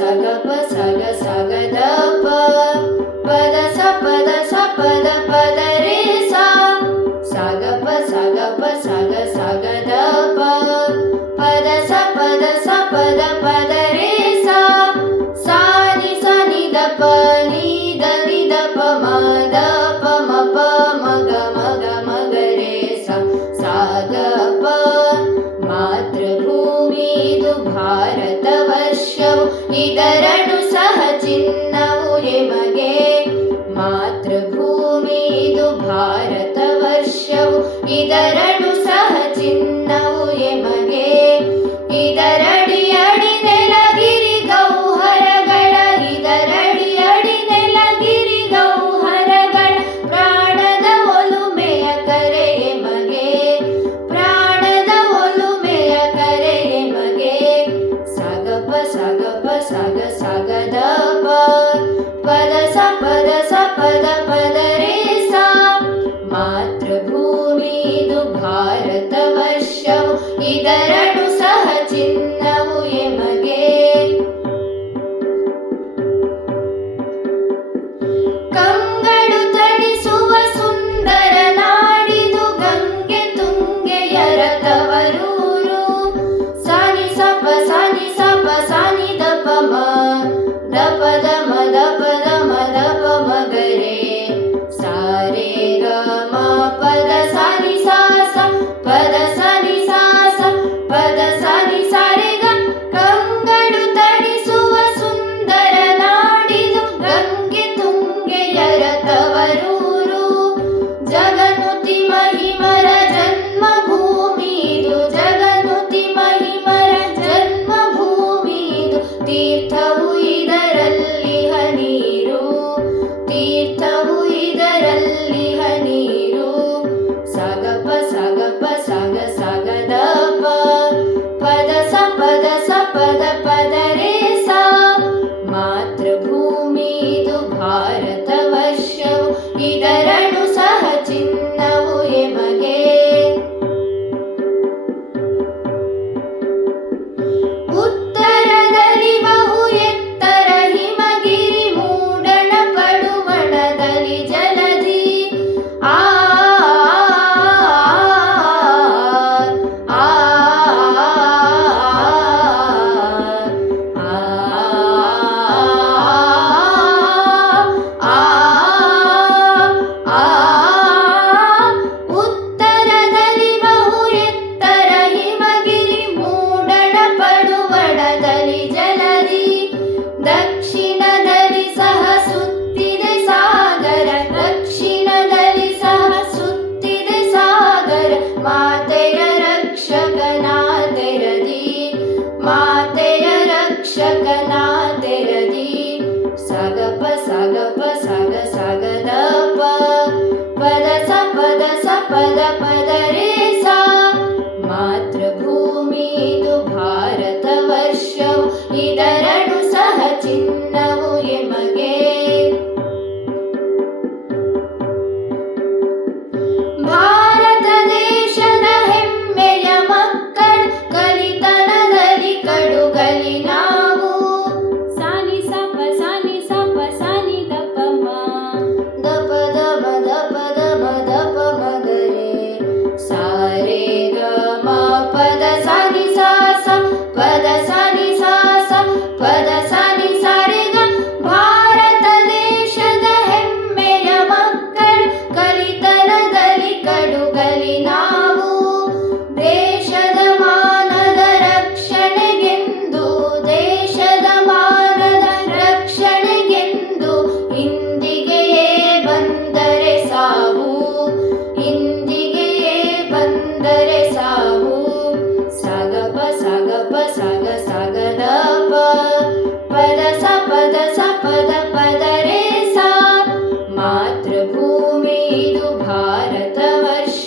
சக ப சக சகதா ഭാരതവർഷവും വിതരണ ಇದು Bharat saga pa saga pa saga सग सगद पद सपद सपद पदरे सा मातृभूमि भारत वर्ष